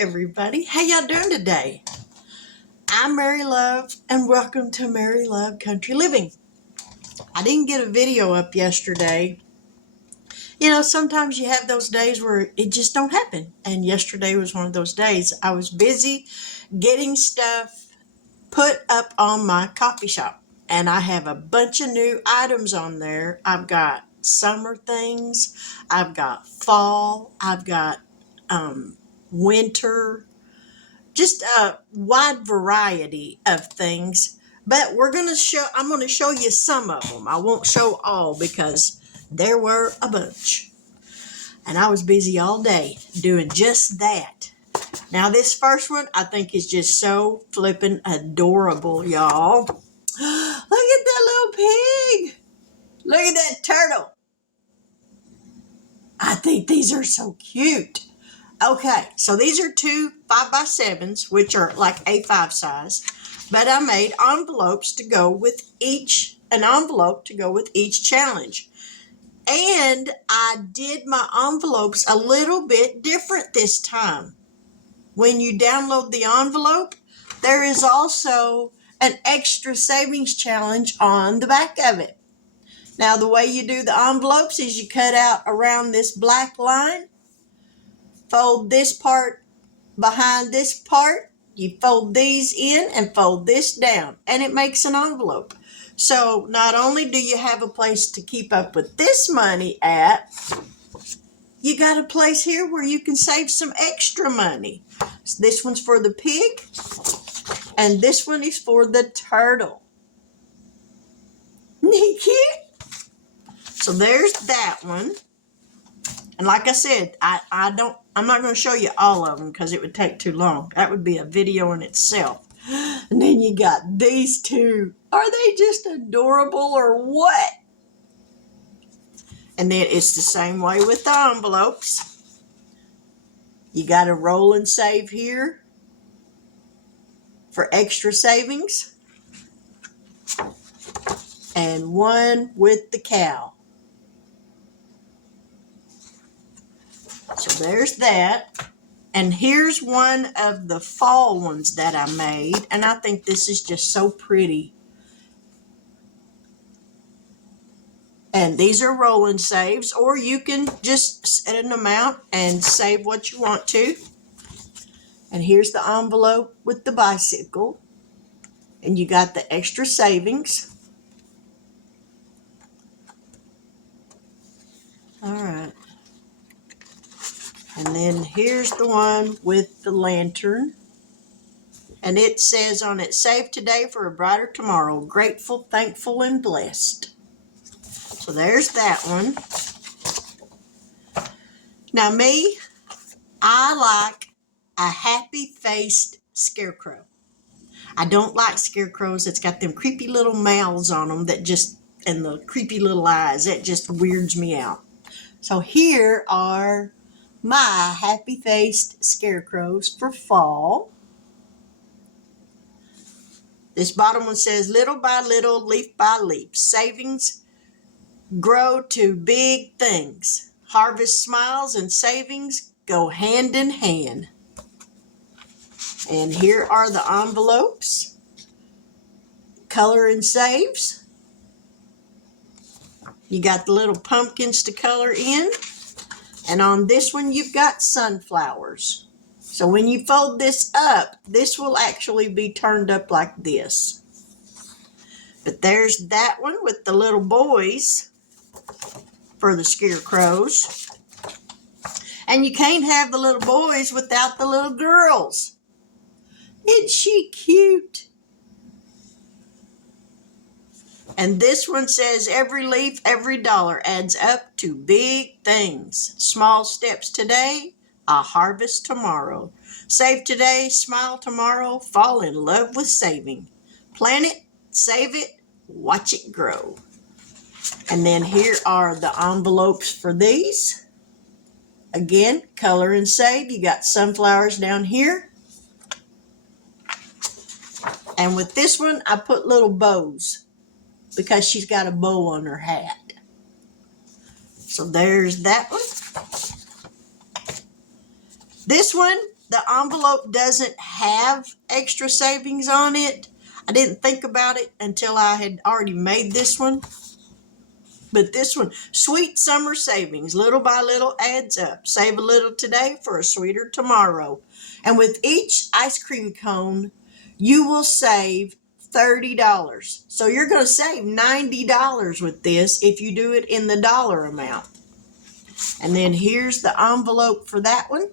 everybody. How y'all doing today? I'm Mary Love and welcome to Mary Love Country Living. I didn't get a video up yesterday. Sometimes you have those days where it just don't happen. And yesterday was one of those days. I was busy getting stuff put up on my KoFi Shop. And I have a bunch of new items on there. I've got summer things. I've got fall. I've got winter. Just a wide variety of things. But I'm going to show you some of them. I won't show all because there were a bunch. And I was busy all day doing just that. Now this first one I think is just so flippin' adorable, y'all. Look at that little pig. Look at that turtle. I think these are so cute. Okay, so these are two 5x7s, which are like A5 size. But I made envelopes to go with an envelope to go with each challenge. And I did my envelopes a little bit different this time. When you download the envelope, there is also an extra savings challenge on the back of it. Now, the way you do the envelopes is you cut out around this black line, fold this part behind this part, you fold these in and fold this down, and it makes an envelope. So not only do you have a place to keep up with this money at, you got a place here where you can save some extra money. So this one's for the pig, and this one is for the turtle. Isn't he cute? So there's that one. And like I said, I'm not going to show you all of them because it would take too long. That would be a video in itself. And then you got these two. Are they just adorable or what? And then it's the same way with the envelopes. You got a roll and save here for extra savings. And one with the cow. So there's that. And here's one of the fall ones that I made. And I think this is just so pretty. And these are roll and saves. Or you can just set an amount and save what you want to. And here's the envelope with the bicycle. And you got the extra savings. All right. And then here's the one with the lantern. And it says on it, save today for a brighter tomorrow. Grateful, thankful, and blessed. So there's that one. Now me, I like a happy-faced scarecrow. I don't like scarecrows that's got them creepy little mouths on them and the creepy little eyes. That just weirds me out. So here are my happy-faced scarecrows for fall. This bottom one says, little by little, leaf by leaf, savings grow to big things. Harvest smiles and savings go hand in hand. And here are the envelopes. Color and saves. You got the little pumpkins to color in. And on this one, you've got sunflowers. So when you fold this up, this will actually be turned up like this. But there's that one with the little boys for the scarecrows. And you can't have the little boys without the little girls. Isn't she cute? And this one says, every leaf, every dollar adds up to big things. Small steps today, a harvest tomorrow. Save today, smile tomorrow, fall in love with saving. Plan it, save it, watch it grow. And then here are the envelopes for these. Again, color and save. You got sunflowers down here. And with this one, I put little bows because she's got a bow on her hat. So there's that one. This one the envelope doesn't have extra savings on it. I didn't think about it until I had already made this one. But this one, sweet summer savings, little by little adds up. Save a little today for a sweeter tomorrow. And with each ice cream cone, you will save $30. So you're going to save $90 with this if you do it in the dollar amount. And then here's the envelope for that one.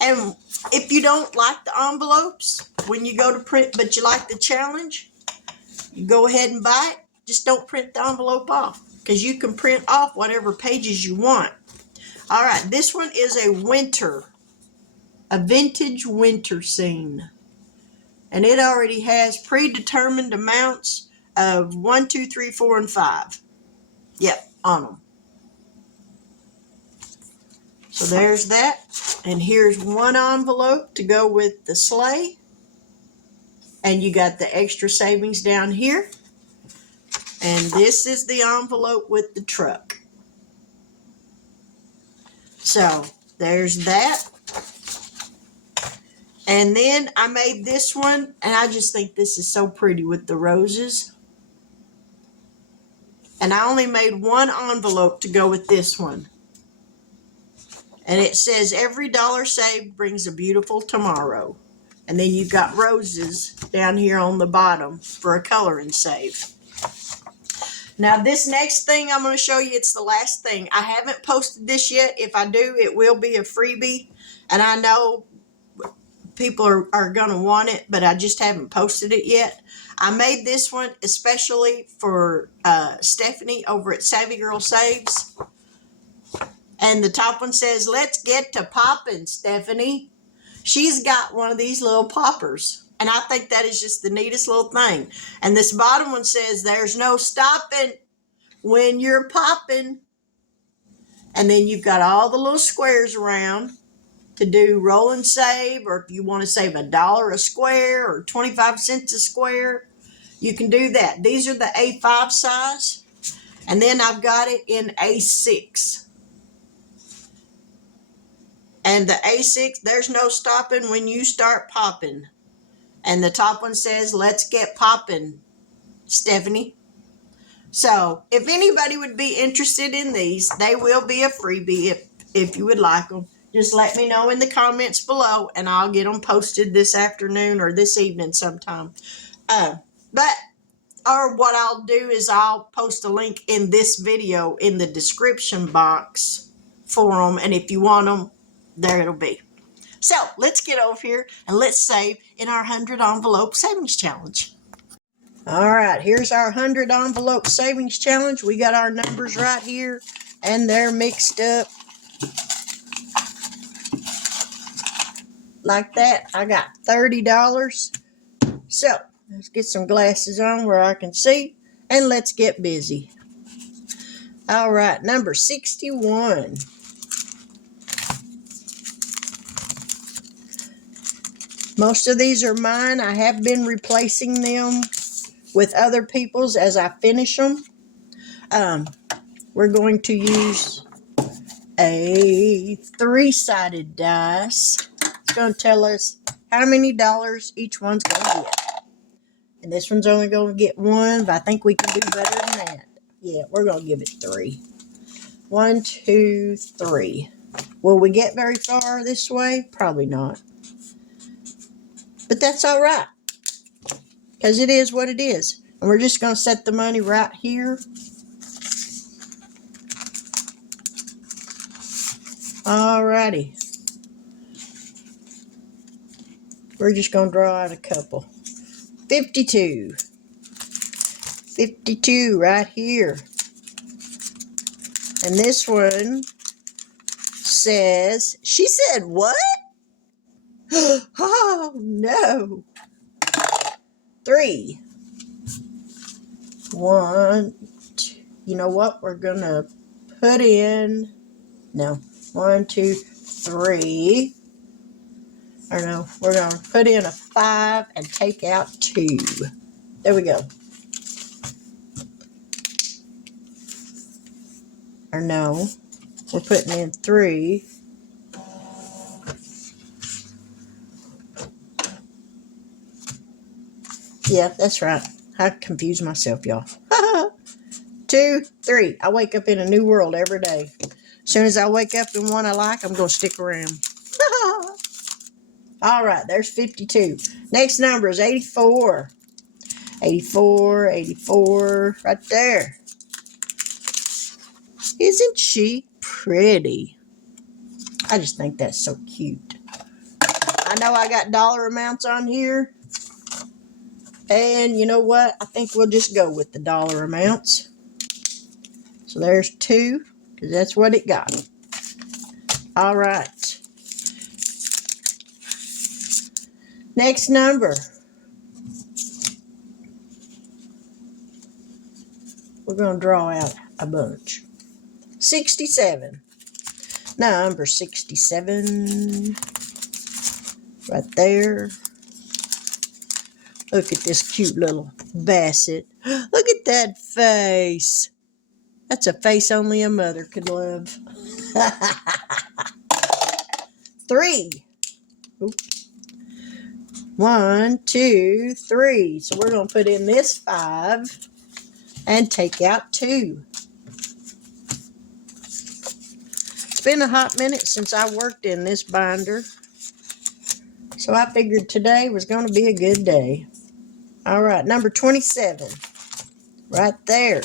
And if you don't like the envelopes when you go to print, but you like the challenge, you go ahead and buy it. Just don't print the envelope off, because you can print off whatever pages you want. All right, this one is a vintage winter scene. And it already has predetermined amounts of 1, 2, 3, 4, and 5. Yep, on them. So there's that. And here's one envelope to go with the sleigh. And you got the extra savings down here. And this is the envelope with the truck. So there's that. And then I made this one, and I just think this is so pretty with the roses. And I only made one envelope to go with this one. And it says every dollar saved brings a beautiful tomorrow. And then you've got roses down here on the bottom for a color and save. Now this next thing I'm going to show you, it's the last thing. I haven't posted this yet. If I do, it will be a freebie. And I know people are going to want it, but I just haven't posted it yet. I made this one especially for Stephanie over at Savvy Girl Saves. And the top one says, "Let's get to poppin', Stephanie." She's got one of these little poppers. And I think that is just the neatest little thing. And this bottom one says, "There's no stopping when you're popping." And then you've got all the little squares around to do roll and save, or if you want to save $1 a square or 25 cents a square, you can do that. These are the A5 size. And then I've got it in A6. And the A6, there's no stopping when you start popping. And the top one says, "Let's get poppin', Stephanie." So if anybody would be interested in these, they will be a freebie if you would like them. Just let me know in the comments below, and I'll get them posted this afternoon or this evening sometime. Or what I'll do is I'll post a link in this video in the description box for them. And if you want them, there it'll be. So let's get over here and let's save in our 100 envelope savings challenge. All right, here's our 100 envelope savings challenge. We got our numbers right here, and they're mixed up like that. I got $30. So let's get some glasses on where I can see, and let's get busy. All right, number 61. Most of these are mine. I have been replacing them with other people's as I finish them. We're going to use a 3-sided dice. It's going to tell us how many dollars each one's going to get. And this one's only going to get 1, but I think we can do better than that. Yeah, we're going to give it 3. 1, 2, 3. Will we get very far this way? Probably not. But that's all right, because it is what it is. And we're just going to set the money right here. Alrighty. We're just going to draw out a couple. 52. 52 right here. And this one says, she said what? Oh, no. 3. 1, 2. You know what? We're going to put in, no, 1, 2, 3. Or no, we're going to put in a 5 and take out 2. There we go. Or no, we're putting in 3. Yeah, that's right. I confuse myself, y'all. 2, 3. I wake up in a new world every day. As soon as I wake up in one I like, I'm going to stick around. All right, there's 52. Next number is 84. 84, 84, right there. Isn't she pretty? I just think that's so cute. I know I got dollar amounts on here. And you know what? I think we'll just go with the dollar amounts. So there's 2, because that's what it got. All right. Next number. We're going to draw out a bunch. 67. Number 67. Right there. Look at this cute little basset. Look at that face. That's a face only a mother could love. 3. Oop. 1, 2, 3. So we're going to put in this 5 and take out 2. It's been a hot minute since I worked in this binder. So I figured today was going to be a good day. All right, number 27. Right there.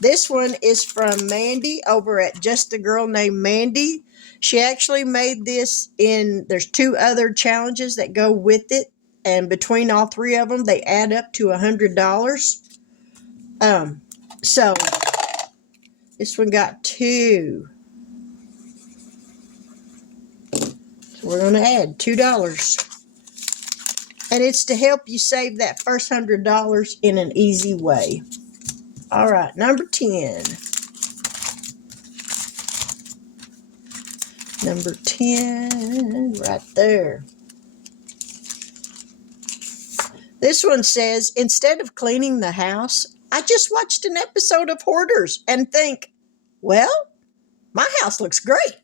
This one is from Mandy over at Just a Girl Named Mandy. She actually made this there's 2 other challenges that go with it. And between all 3 of them, they add up to $100. So this one got 2. So we're going to add $2. And it's to help you save that first $100 in an easy way. All right, number 10. Number 10, right there. This one says, instead of cleaning the house, I just watched an episode of Hoarders and think, well, my house looks great.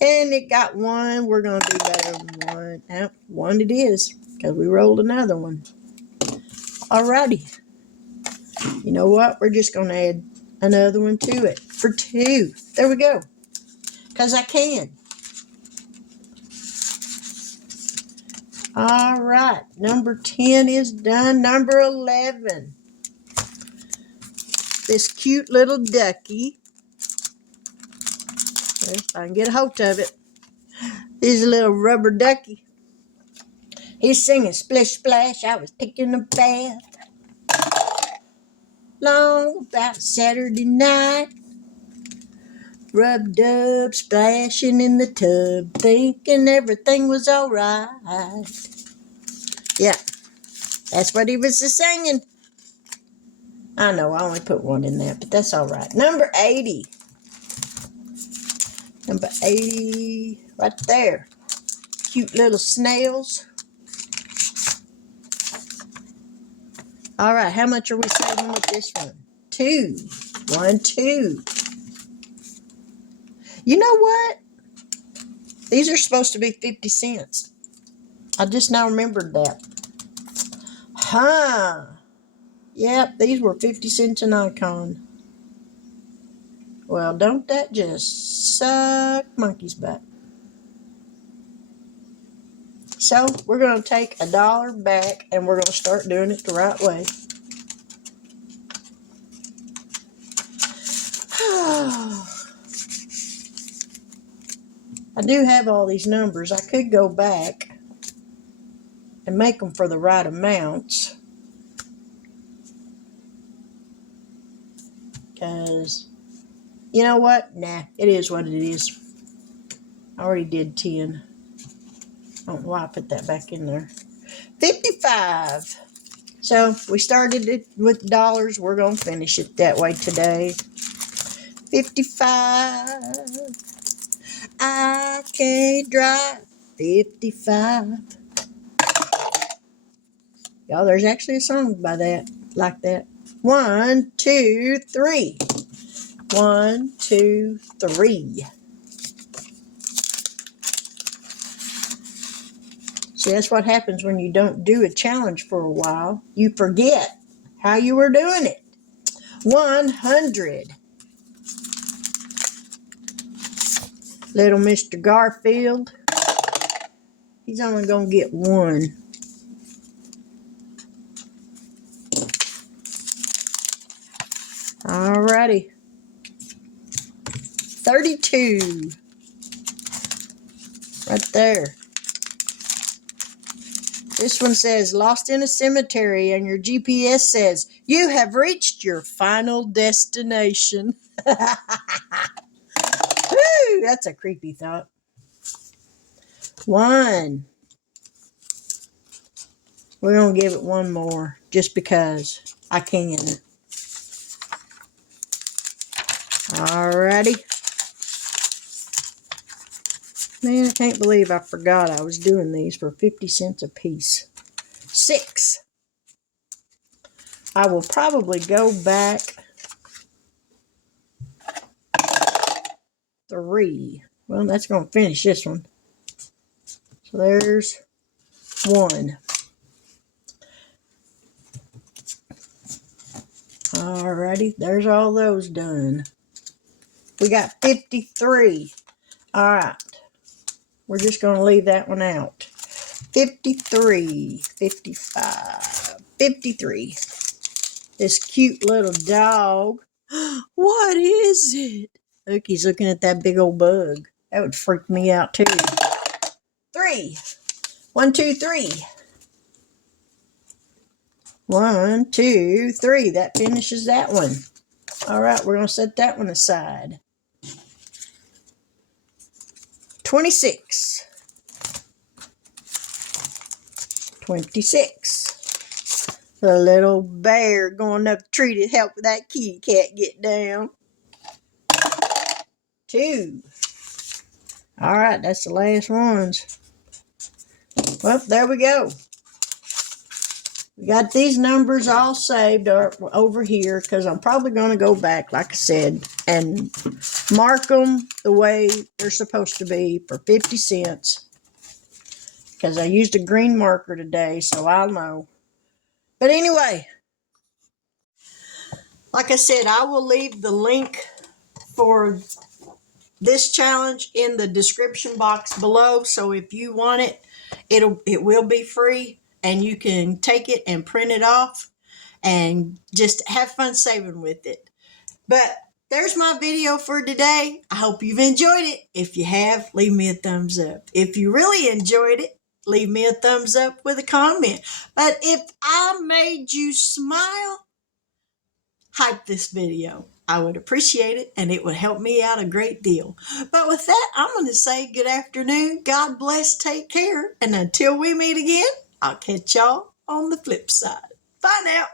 And it got 1. We're going to do better than 1. Oh, 1 it is, because we rolled another one. Alrighty. You know what? We're just going to add another one to it for 2. There we go. Because I can. All right. Number 10 is done. Number 11. This cute little ducky. If I can get a hold of it. He's a little rubber ducky. He's singing splish splash. I was taking a bath. Long about Saturday night. Rubbed up, splashing in the tub, thinking everything was alright. Yeah, that's what he was singing. I know, I only put 1 in there, but that's alright. Number 80. Number 80, right there. Cute little snails. Alright, how much are we saving with this one? 2. 1, 2. You know what? These are supposed to be 50 cents. I just now remembered that. Huh. Yep, these were 50 cents an icon. Well, don't that just suck monkey's butt? So, we're going to take $1 back and we're going to start doing it the right way. I do have all these numbers. I could go back and make them for the right amounts. Because, you know what? Nah, it is what it is. I already did 10. I don't know why I put that back in there. 55. So, we started it with dollars. We're going to finish it that way today. 55. I can't drive 55. Y'all, there's actually a song by that, like that. 1, 2, 3. 1, 2, 3. See, that's what happens when you don't do a challenge for a while. You forget how you were doing it. 100. Little Mr. Garfield. He's only going to get one. Alrighty. 32. Right there. This one says, lost in a cemetery, and your GPS says, you have reached your final destination. Woo, that's a creepy thought. 1. We're going to give it one more, just because I can. Alrighty. Man, I can't believe I forgot I was doing these for 50 cents a piece. 6. I will probably go back 3. Well, that's going to finish this one. So there's 1. Alrighty, there's all those done. We got 53. Alright, we're just going to leave that one out. 53, 55, 53. This cute little dog. What is it? Look, he's looking at that big old bug. That would freak me out too. 3. 1, 2, 3. 1, 2, 3. That finishes that one. All right, we're going to set that one aside. 26. 26. The little bear going up the tree to help that kitty cat get down. 2. All right, that's the last ones. Well, there we go. We got these numbers all saved over here because I'm probably going to go back, like I said, and mark them the way they're supposed to be for 50 cents. Because I used a green marker today, so I'll know. But anyway, like I said, I will leave the link for this challenge in the description box below. So if you want it, it will be free, and you can take it and print it off and just have fun saving with it. But there's my video for today. I hope you've enjoyed it. If you have, leave me a thumbs up. If you really enjoyed it, leave me a thumbs up with a comment. But if I made you smile, hype this video. I would appreciate it, and it would help me out a great deal. But with that, I'm going to say good afternoon. God bless. Take care. And until we meet again, I'll catch y'all on the flip side. Bye now.